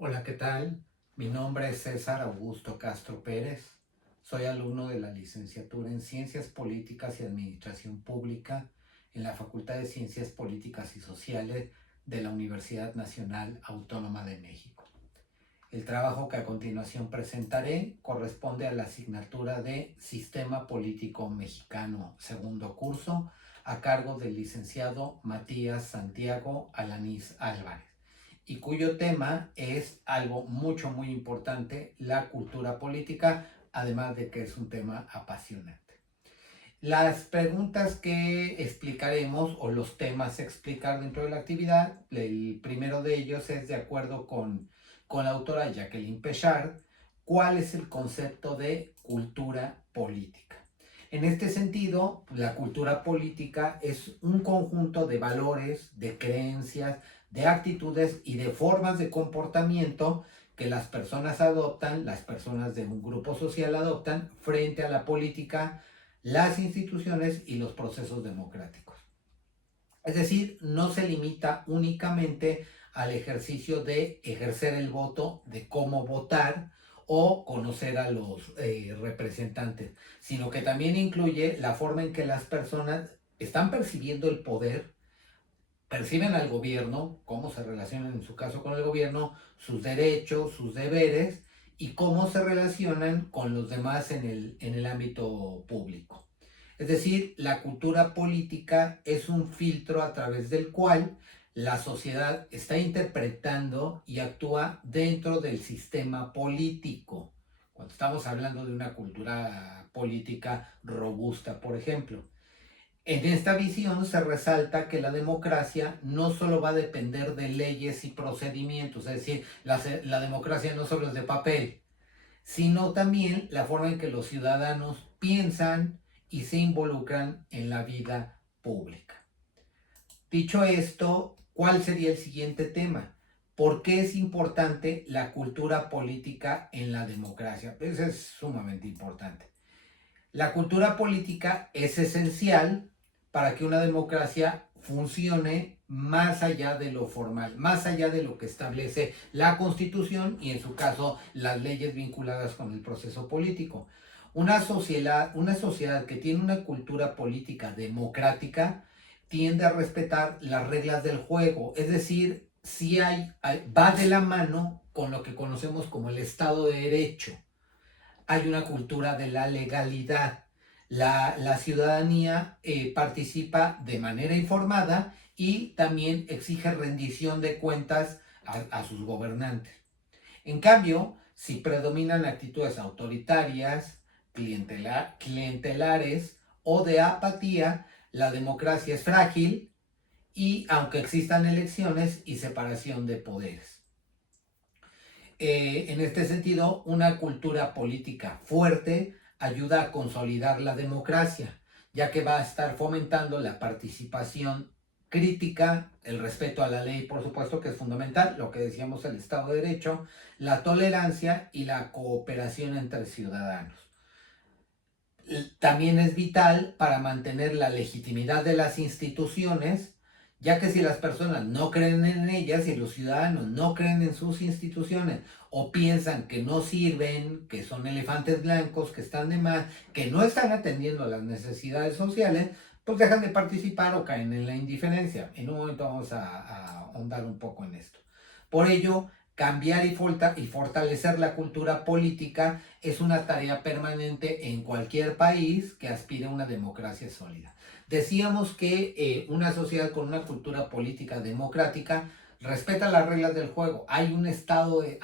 Hola, ¿qué tal? Mi nombre es César Augusto Castro Pérez. Soy alumno de la licenciatura en Ciencias Políticas y Administración Pública en la Facultad de Ciencias Políticas y Sociales de la Universidad Nacional Autónoma de México. El trabajo que a continuación presentaré corresponde a la asignatura de Sistema Político Mexicano, segundo curso, a cargo del licenciado Matías Santiago Alanís Álvarez, y cuyo tema es algo muy importante, la cultura política, además de que es un tema apasionante. Las preguntas que explicaremos o los temas a explicar dentro de la actividad, el primero de ellos es de acuerdo con la autora Jacqueline Pechard, ¿cuál es el concepto de cultura política? En este sentido, la cultura política es un conjunto de valores, de creencias, de actitudes y de formas de comportamiento que las personas adoptan, las personas de un grupo social adoptan frente a la política, las instituciones y los procesos democráticos. Es decir, no se limita únicamente al ejercicio de ejercer el voto, de cómo votar o conocer a los representantes, sino que también incluye la forma en que las personas están percibiendo el poder, perciben al gobierno, cómo se relacionan en su caso con el gobierno, sus derechos, sus deberes y cómo se relacionan con los demás en el ámbito público. Es decir, la cultura política es un filtro a través del cual la sociedad está interpretando y actúa dentro del sistema político. Cuando estamos hablando de una cultura política robusta, por ejemplo. En esta visión se resalta que la democracia no solo va a depender de leyes y procedimientos, es decir, la democracia no solo es de papel, sino también la forma en que los ciudadanos piensan y se involucran en la vida pública. Dicho esto, ¿cuál sería el siguiente tema? ¿Por qué es importante la cultura política en la democracia? Eso es sumamente importante. La cultura política es esencial para que una democracia funcione más allá de lo formal, más allá de lo que establece la Constitución y en su caso las leyes vinculadas con el proceso político. Una sociedad que tiene una cultura política democrática tiende a respetar las reglas del juego, es decir, si va de la mano con lo que conocemos como el Estado de Derecho. Hay una cultura de la legalidad. La ciudadanía participa de manera informada y también exige rendición de cuentas a sus gobernantes. En cambio, si predominan actitudes autoritarias, clientelares o de apatía, la democracia es frágil y aunque existan elecciones y separación de poderes. En este sentido, una cultura política fuerte ayuda a consolidar la democracia, ya que va a estar fomentando la participación crítica, el respeto a la ley, por supuesto, que es fundamental, lo que decíamos, el Estado de Derecho, la tolerancia y la cooperación entre ciudadanos. También es vital para mantener la legitimidad de las instituciones, ya que si las personas no creen en ellas y los ciudadanos no creen en sus instituciones o piensan que no sirven, que son elefantes blancos, que están de más, que no están atendiendo a las necesidades sociales, pues dejan de participar o caen en la indiferencia. En un momento vamos a ahondar un poco en esto. Por ello, cambiar y fortalecer la cultura política es una tarea permanente en cualquier país que aspire a una democracia sólida. Decíamos que una sociedad con una cultura política democrática respeta las reglas del juego. Hay estado de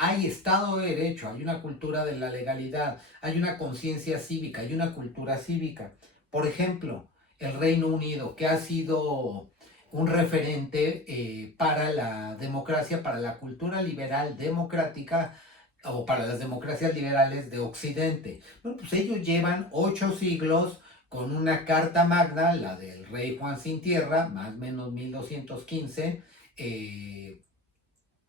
derecho, hay una cultura de la legalidad, hay una conciencia cívica, hay una cultura cívica. Por ejemplo, el Reino Unido, que ha sido un referente para la democracia, para la cultura liberal democrática o para las democracias liberales de Occidente. Bueno, pues ellos llevan 8 siglos con una carta magna, la del rey Juan Sin Tierra, más o menos 1215,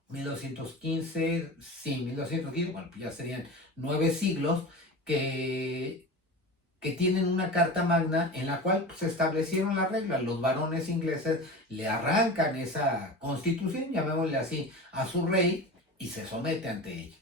1215, sí, 1215, bueno, pues ya serían 9 siglos, que tienen una carta magna en la cual pues, se establecieron las reglas. Los varones ingleses le arrancan esa constitución, llamémosle así, a su rey y se somete ante ella.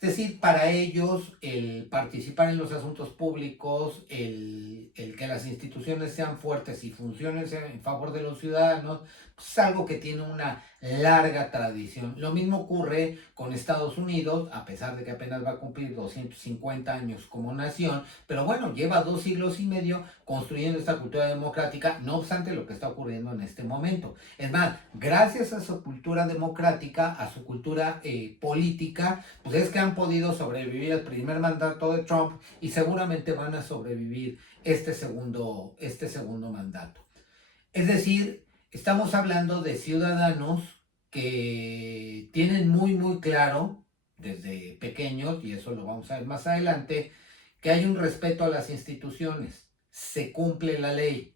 Es decir, para ellos el participar en los asuntos públicos, el que las instituciones sean fuertes y funcionen en favor de los ciudadanos, pues es algo que tiene una larga tradición. Lo mismo ocurre con Estados Unidos, a pesar de que apenas va a cumplir 250 años como nación, pero bueno, lleva 2 siglos y medio construyendo esta cultura democrática, no obstante lo que está ocurriendo en este momento. Es más, gracias a su cultura democrática, a su cultura política, pues es que han podido sobrevivir el primer mandato de Trump y seguramente van a sobrevivir este segundo mandato. Es decir, estamos hablando de ciudadanos que tienen muy claro desde pequeños, y eso lo vamos a ver más adelante, que hay un respeto a las instituciones, se cumple la ley.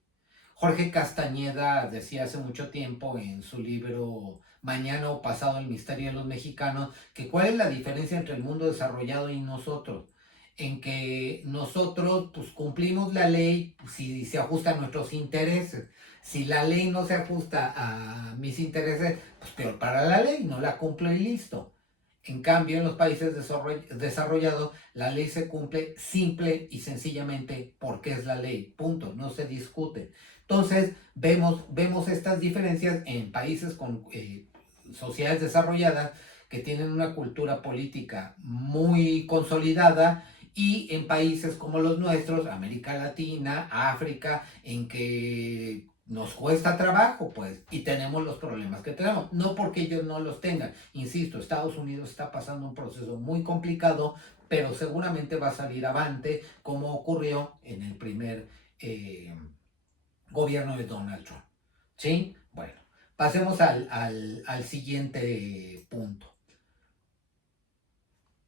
Jorge Castañeda decía hace mucho tiempo en su libro Mañana o Pasado, el misterio de los mexicanos, que cuál es la diferencia entre el mundo desarrollado y nosotros. En que nosotros pues cumplimos la ley si se ajusta a nuestros intereses. Si la ley no se ajusta a mis intereses, pues peor para la ley, no la cumplo y listo. En cambio, en los países desarrollados, la ley se cumple simple y sencillamente porque es la ley. Punto. No se discute. Entonces, vemos estas diferencias en países con sociedades desarrolladas que tienen una cultura política muy consolidada y en países como los nuestros, América Latina, África, en que nos cuesta trabajo, pues, y tenemos los problemas que tenemos. No porque ellos no los tengan. Insisto, Estados Unidos está pasando un proceso muy complicado, pero seguramente va a salir avante, como ocurrió en el primer gobierno de Donald Trump. ¿Sí? Bueno, pasemos al siguiente punto.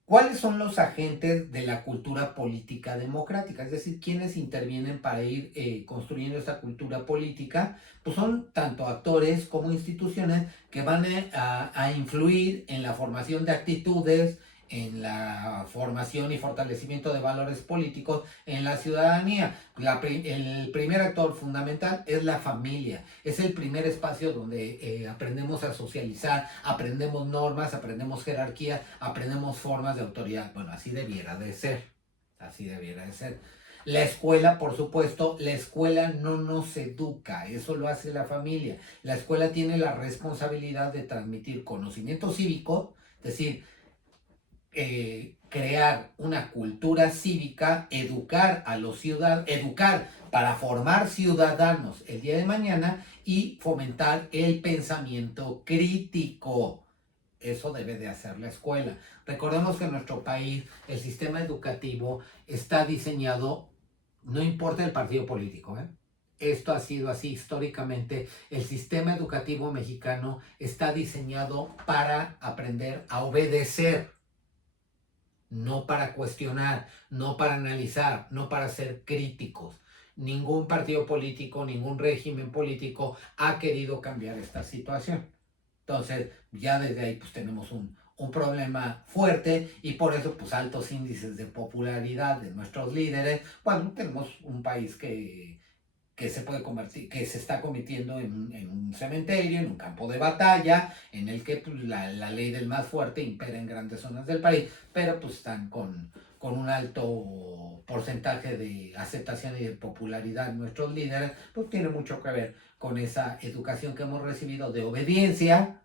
¿Cuáles son los agentes de la cultura política democrática? Es decir, ¿quiénes intervienen para ir construyendo esta cultura política? Pues son tanto actores como instituciones que van a influir en la formación de actitudes, en la formación y fortalecimiento de valores políticos en la ciudadanía. El primer actor fundamental es la familia. Es el primer espacio donde aprendemos a socializar, aprendemos normas, aprendemos jerarquía, aprendemos formas de autoridad. Bueno, así debiera de ser. Así debiera de ser. La escuela, por supuesto, la escuela no nos educa, eso lo hace la familia. La escuela tiene la responsabilidad de transmitir conocimiento cívico, es decir, crear una cultura cívica, educar a los ciudadanos, educar para formar ciudadanos el día de mañana y fomentar el pensamiento crítico. Eso debe de hacer la escuela. Recordemos que en nuestro país el sistema educativo está diseñado, no importa el partido político, Esto ha sido así históricamente. El sistema educativo mexicano está diseñado para aprender a obedecer, no para cuestionar, no para analizar, no para ser críticos. Ningún partido político, ningún régimen político ha querido cambiar esta situación. Entonces, ya desde ahí pues tenemos un problema fuerte y por eso pues altos índices de popularidad de nuestros líderes. Bueno, tenemos un país que se puede convertir, que se está convirtiendo en un cementerio, en un campo de batalla, en el que pues, la ley del más fuerte impera en grandes zonas del país, pero pues están con un alto porcentaje de aceptación y de popularidad nuestros líderes, pues tiene mucho que ver con esa educación que hemos recibido de obediencia,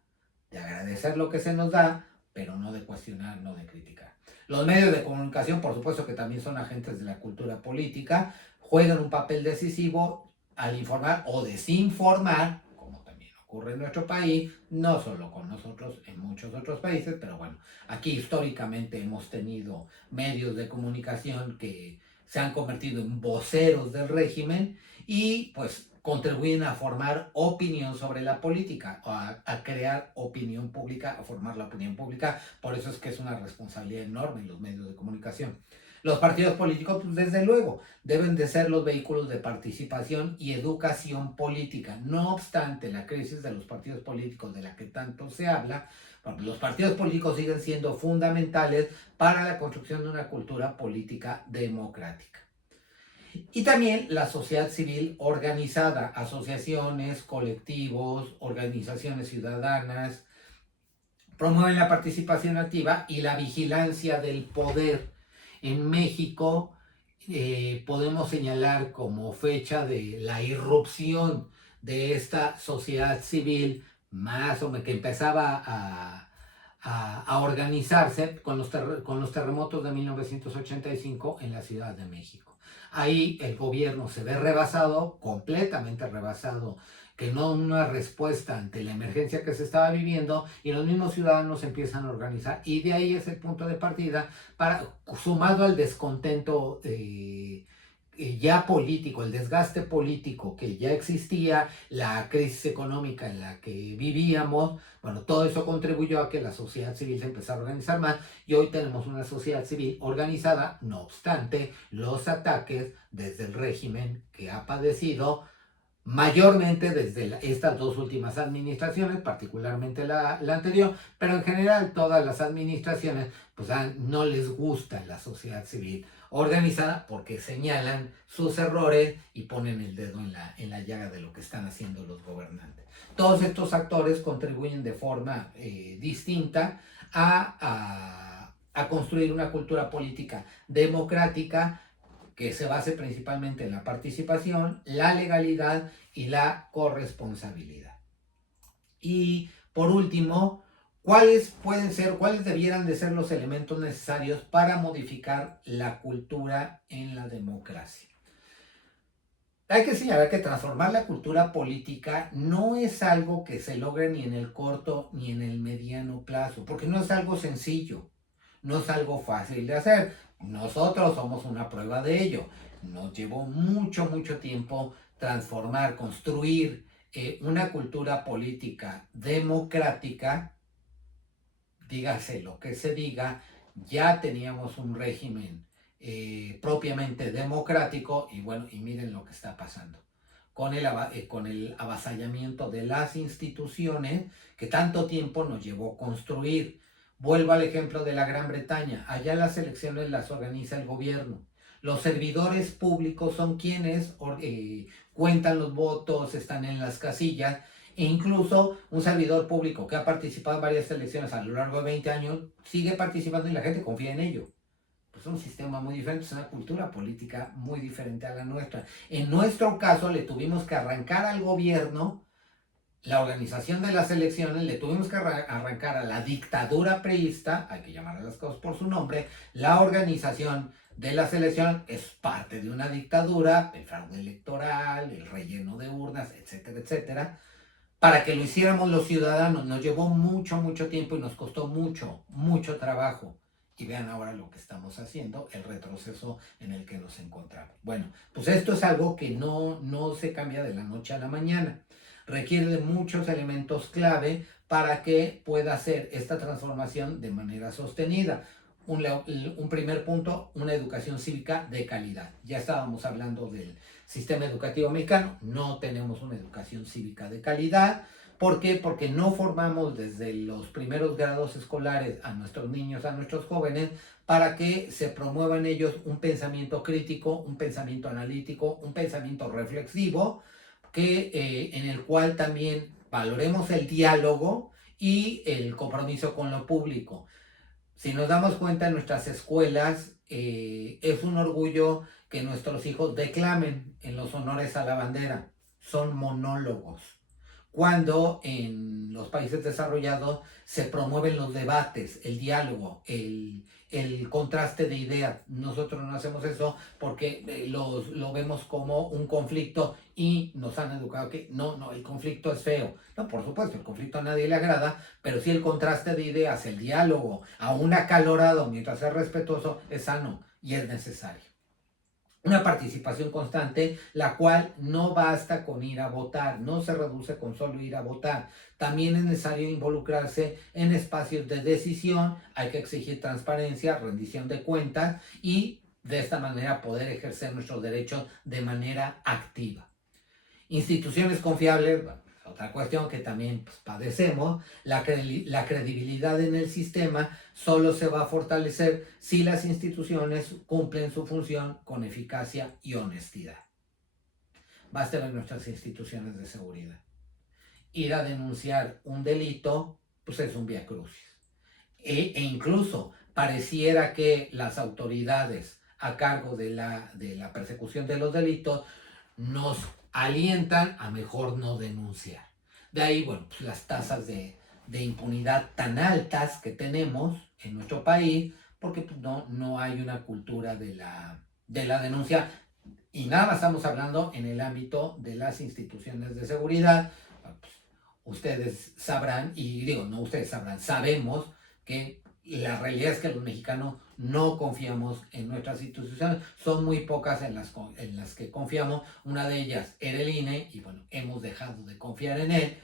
de agradecer lo que se nos da, pero no de cuestionar, no de criticar. Los medios de comunicación, por supuesto que también son agentes de la cultura política, juegan un papel decisivo al informar o desinformar, como también ocurre en nuestro país, no solo con nosotros, en muchos otros países, pero bueno, aquí históricamente hemos tenido medios de comunicación que se han convertido en voceros del régimen y pues contribuyen a formar opinión sobre la política, a crear opinión pública, a formar la opinión pública. Por eso es que es una responsabilidad enorme en los medios de comunicación. Los partidos políticos, pues desde luego, deben de ser los vehículos de participación y educación política. No obstante, la crisis de los partidos políticos de la que tanto se habla, los partidos políticos siguen siendo fundamentales para la construcción de una cultura política democrática. Y también la sociedad civil organizada, asociaciones, colectivos, organizaciones ciudadanas, promueven la participación activa y la vigilancia del poder. En México podemos señalar como fecha de la irrupción de esta sociedad civil, más o menos que empezaba a organizarse con los terremotos de 1985 en la Ciudad de México. Ahí el gobierno se ve rebasado, completamente rebasado, que no una respuesta ante la emergencia que se estaba viviendo, y los mismos ciudadanos empiezan a organizar, y de ahí es el punto de partida para, sumado al descontento ya político, el desgaste político que ya existía, la crisis económica en la que vivíamos. Bueno, todo eso contribuyó a que la sociedad civil se empezara a organizar más, y hoy tenemos una sociedad civil organizada, no obstante los ataques desde el régimen que ha padecido mayormente desde estas dos últimas administraciones, particularmente la anterior, pero en general todas las administraciones pues no les gusta la sociedad civil organizada porque señalan sus errores y ponen el dedo en la llaga de lo que están haciendo los gobernantes. Todos estos actores contribuyen de forma distinta a construir una cultura política democrática que se base principalmente en la participación, la legalidad y la corresponsabilidad. Y por último, ¿cuáles debieran de ser los elementos necesarios para modificar la cultura en la democracia? Hay que señalar que transformar la cultura política no es algo que se logre ni en el corto ni en el mediano plazo, porque no es algo sencillo, no es algo fácil de hacer. Nosotros somos una prueba de ello. Nos llevó mucho tiempo transformar, construir una cultura política democrática, dígase lo que se diga, ya teníamos un régimen propiamente democrático, y bueno, y miren lo que está pasando con el avasallamiento de las instituciones que tanto tiempo nos llevó a construir. Vuelvo al ejemplo de la Gran Bretaña. Allá las elecciones las organiza el gobierno. Los servidores públicos son quienes cuentan los votos, están en las casillas, e incluso un servidor público que ha participado en varias elecciones a lo largo de 20 años sigue participando y la gente confía en ello. Pues es un sistema muy diferente, es una cultura política muy diferente a la nuestra. En nuestro caso le tuvimos que arrancar al gobierno la organización de las elecciones, le tuvimos que arrancar a la dictadura priista, hay que llamar a las cosas por su nombre. La organización de las elecciones es parte de una dictadura, el fraude electoral, el relleno de urnas, etcétera, etcétera. Para que lo hiciéramos los ciudadanos nos llevó mucho tiempo y nos costó mucho trabajo. Y vean ahora lo que estamos haciendo, el retroceso en el que nos encontramos. Bueno, pues esto es algo que no se cambia de la noche a la mañana. Requiere de muchos elementos clave para que pueda hacer esta transformación de manera sostenida. Un primer punto, una educación cívica de calidad. Ya estábamos hablando del sistema educativo mexicano, no tenemos una educación cívica de calidad. ¿Por qué? Porque no formamos desde los primeros grados escolares a nuestros niños, a nuestros jóvenes, para que se promueva en ellos un pensamiento crítico, un pensamiento analítico, un pensamiento reflexivo, en el cual también valoremos el diálogo y el compromiso con lo público. Si nos damos cuenta en nuestras escuelas, es un orgullo que nuestros hijos declamen en los honores a la bandera. Son monólogos. Cuando en los países desarrollados se promueven los debates, el diálogo, el contraste de ideas. Nosotros no hacemos eso porque lo vemos como un conflicto y nos han educado que no, el conflicto es feo. No, por supuesto, el conflicto a nadie le agrada, pero sí el contraste de ideas, el diálogo, aún acalorado mientras es respetuoso, es sano y es necesario. Una participación constante, la cual no basta con ir a votar, no se reduce con solo ir a votar. También es necesario involucrarse en espacios de decisión, hay que exigir transparencia, rendición de cuentas y de esta manera poder ejercer nuestros derechos de manera activa. Instituciones confiables, bueno, otra cuestión que también pues, padecemos, la credibilidad en el sistema solo se va a fortalecer si las instituciones cumplen su función con eficacia y honestidad. Basta ver nuestras instituciones de seguridad. Ir a denunciar un delito, pues es un viacrucis. e incluso pareciera que las autoridades a cargo de la persecución de los delitos nos alientan a mejor no denunciar. De ahí, bueno, pues las tasas de impunidad tan altas que tenemos en nuestro país, porque pues, no hay una cultura de la denuncia. Y nada más estamos hablando en el ámbito de las instituciones de seguridad. Pues, ustedes sabrán, y digo, no ustedes sabrán, sabemos que la realidad es que los mexicanos no confiamos en nuestras instituciones, son muy pocas en las que confiamos. Una de ellas era el INE y bueno, hemos dejado de confiar en él.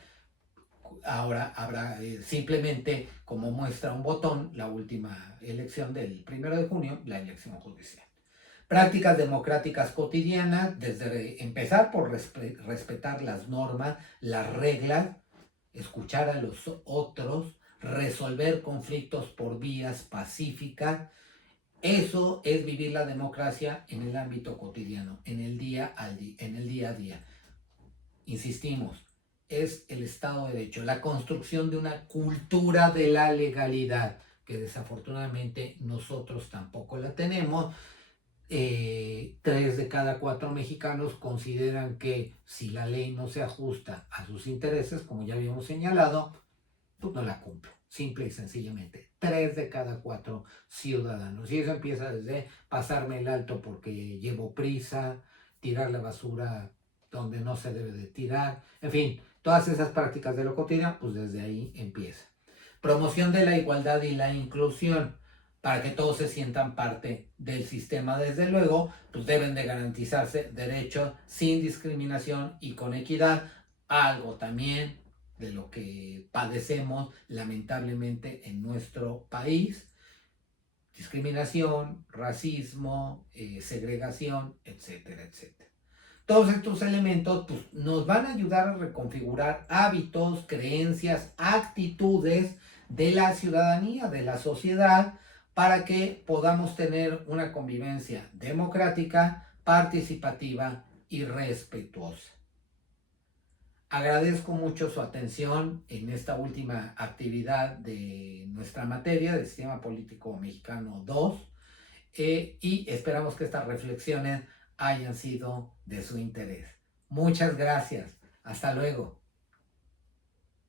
Ahora habrá simplemente como muestra un botón la última elección del 1 de junio, la elección judicial. Prácticas democráticas cotidianas, desde empezar por respetar las normas, las reglas, escuchar a los otros, resolver conflictos por vías pacíficas. Eso es vivir la democracia en el ámbito cotidiano, en el en el día a día. Insistimos, es el Estado de Derecho, la construcción de una cultura de la legalidad, que desafortunadamente nosotros tampoco la tenemos. 3 de cada 4 mexicanos consideran que si la ley no se ajusta a sus intereses, como ya habíamos señalado, pues no la cumple. Simple y sencillamente. 3 de cada 4 ciudadanos. Y eso empieza desde pasarme el alto porque llevo prisa, tirar la basura donde no se debe de tirar. En fin, todas esas prácticas de lo cotidiano, pues desde ahí empieza. Promoción de la igualdad y la inclusión para que todos se sientan parte del sistema. Desde luego, pues deben de garantizarse derechos sin discriminación y con equidad, algo también de lo que padecemos lamentablemente en nuestro país: discriminación, racismo, segregación, etcétera, etcétera. Todos estos elementos pues, nos van a ayudar a reconfigurar hábitos, creencias, actitudes de la ciudadanía, de la sociedad, para que podamos tener una convivencia democrática, participativa y respetuosa. Agradezco mucho su atención en esta última actividad de nuestra materia del Sistema Político Mexicano 2, y esperamos que estas reflexiones hayan sido de su interés. Muchas gracias. Hasta luego.